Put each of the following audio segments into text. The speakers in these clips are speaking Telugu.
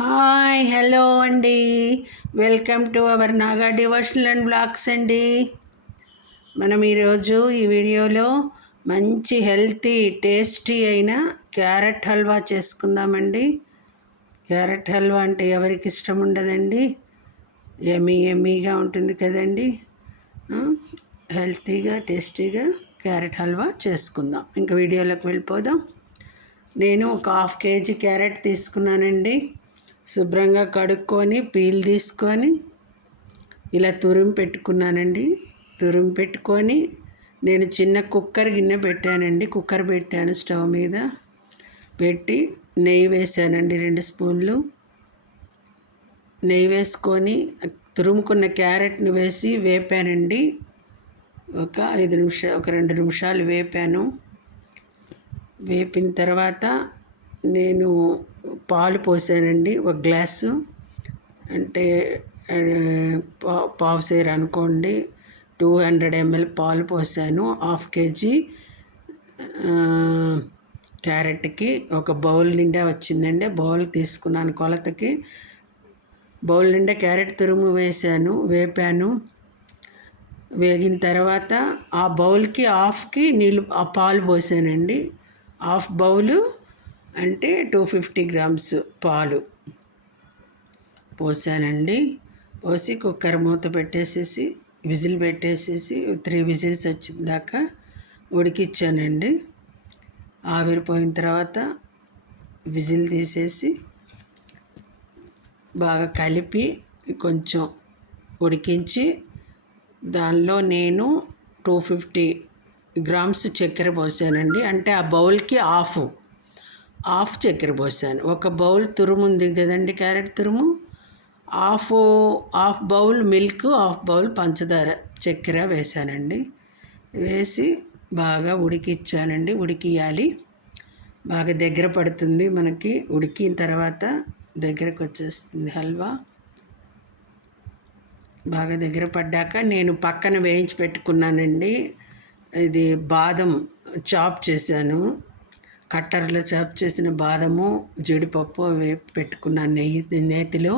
హాయ్ హలో అండి. Welcome to our Naga devotional and blogs అండి. మనం ఈరోజు ఈ వీడియోలో మంచి హెల్తీ టేస్టీ అయిన క్యారెట్ హల్వా చేసుకుందామండి. క్యారెట్ హల్వా అంటే ఎవరికి ఇష్టం ఉండదండి. ఎమీ ఎమీగా ఉంటుంది కదండి. హెల్తీగా టేస్టీగా క్యారెట్ హల్వా చేసుకుందాం. ఇంకా వీడియోలోకి వెళ్ళిపోదాం. నేను ఒక హాఫ్ కేజీ క్యారెట్ తీసుకున్నానండి. శుభ్రంగా కడుక్కొని పీల్ తీసుకొని ఇలా తురుము పెట్టుకున్నానండి. తురుము పెట్టుకొని నేను చిన్న కుక్కర్ గిన్నె పెట్టానండి. కుక్కర్ పెట్టాను స్టవ్ మీద. పెట్టి నెయ్యి వేసానండి రెండు స్పూన్లు. నెయ్యి వేసుకొని తురుముకున్న క్యారెట్ని వేసి వేపానండి. ఒక ఐదు నిమిషాలు ఒక రెండు నిమిషాలు వేపాను. వేపిన తర్వాత నేను పాలు పోసానండి. ఒక గ్లాసు. అంటే పావు సేర్ అనుకోండి. టూ హండ్రెడ్ ఎంఎల్ పాలు పోసాను. హాఫ్ కేజీ క్యారెట్కి. ఒక బౌల్ నిండా వచ్చిందండి. బౌల్ తీసుకున్నాను కొలతకి. బౌల్ నిండా క్యారెట్ తురుము వేసాను వేపాను. వేగిన తర్వాత ఆ బౌల్కి హాఫ్కి నీళ్ళు ఆ పాలు పోసానండి. హాఫ్ బౌలు అంటే టూ ఫిఫ్టీ గ్రామ్స్ పాలు. పోసానండి. పోసి కుక్కర్ మూత పెట్టేసేసి విజిల్ పెట్టేసేసి త్రీ విజిల్స్ వచ్చిన దాకా ఉడికిచ్చానండి. ఆవిరిపోయిన తర్వాత విజిల్ తీసేసి బాగా కలిపి కొంచెం ఉడికించి దానిలో నేను టూ ఫిఫ్టీ గ్రామ్స్ చక్కెర పోసానండి. అంటే ఆ బౌల్కి ఆఫ్ హాఫ్ చక్కెర పోసాను. ఒక బౌల్ తురుము ఉంది కదండి క్యారెట్ తురుము? Half half bowl milk half bowl పంచదార చక్కెర వేసానండి. వేసి బాగా ఉడికిచ్చానండి ఉడికియాలి. బాగా దగ్గర పడుతుంది మనకి ఉడికిన తర్వాత దగ్గరకు వచ్చేస్తుంది హల్వా. బాగా దగ్గర పడ్డాక నేను పక్కన వేయించి పెట్టుకున్నానండి. ఇది బాదం చాప్ చేశాను. కట్టర్లో చాప్ చేసిన బాదము జీడిపప్పు పెట్టుకున్న నెయ్యి నేతిలో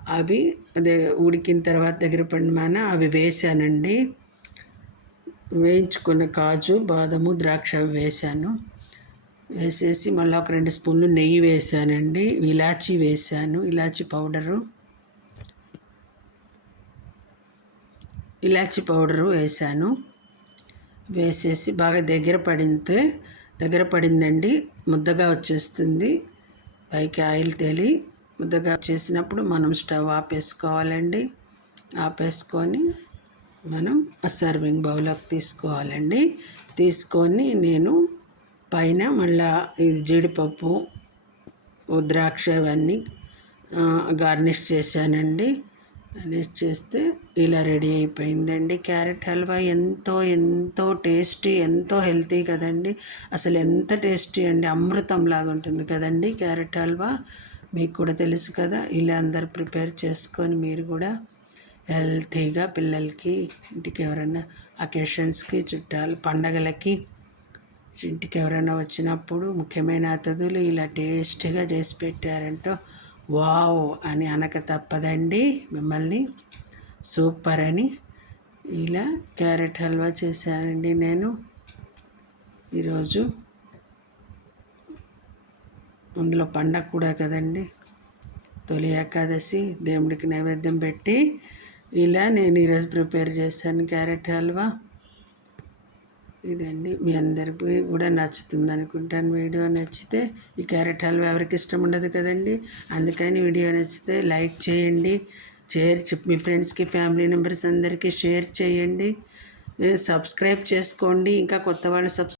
అవి అదే ఉడికిన తర్వాత దగ్గర పడిన అవి వేసానండి వేయించుకున్న కాజు బాదము ద్రాక్ష వేసాను వేసేసి మళ్ళీ ఒక రెండు స్పూన్లు నెయ్యి వేసానండి ఇలాచీ వేసాను ఇలాచీ పౌడరు. ఇలాచీ పౌడరు వేసాను వేసేసి బాగా దగ్గర పడితే దగ్గర పడిందండి. ముద్దగా వచ్చేస్తుంది. పైకి ఆయిల్ తేలి ముద్దగా చేసినప్పుడు మనం స్టవ్ ఆపేసుకోవాలండి. ఆపేసుకొని మనం సర్వింగ్ బౌల్లోకి తీసుకోవాలండి. తీసుకొని నేను పైన మళ్ళా ఇది జీడిపప్పు ద్రాక్ష ఇవన్నీ గార్నిష్ చేశానండి. మేనేజ్ చేస్తే ఇలా రెడీ అయిపోయిందండి. క్యారెట్ హల్వా ఎంతో ఎంతో టేస్టీ ఎంతో హెల్తీ కదండి. అసలు ఎంత టేస్టీ అండి. అమృతం లాగా ఉంటుంది కదండి క్యారెట్ హల్వా. మీకు కూడా తెలుసు కదా ఇలా అందరు ప్రిపేర్ చేసుకొని మీరు కూడా హెల్తీగా పిల్లలకి ఇంటికి ఎవరైనా అకేషన్స్కి చుట్టాలు పండగలకి ఇంటికి ఎవరైనా వచ్చినప్పుడు ముఖ్యమైన అతిథులు ఇలా టేస్టీగా చేసి పెట్టారంటో వావ్ అని అనక తప్పదండి. మిమ్మల్ని సూపర్ అని ఇలా క్యారెట్ హల్వా చేశానండి నేను. ఈరోజు అందులో పండగ కూడా కదండి. తొలి ఏకాదశి దేవుడికి నైవేద్యం పెట్టి ఇలా నేను ఈరోజు ప్రిపేర్ చేశాను క్యారెట్ హల్వా. ఇదండి. మీ అందరికీ కూడా నచ్చుతుంది అనుకుంటాను. వీడియో నచ్చితే ఈ క్యారెట్ హల్వా ఎవరికి ఇష్టం ఉండదు కదండి. అందుకని వీడియో నచ్చితే లైక్ చేయండి. షేర్ మీ ఫ్రెండ్స్కి ఫ్యామిలీ మెంబర్స్ అందరికీ షేర్ చేయండి. సబ్స్క్రైబ్ చేసుకోండి. ఇంకా కొత్త వాళ్ళు సబ్స్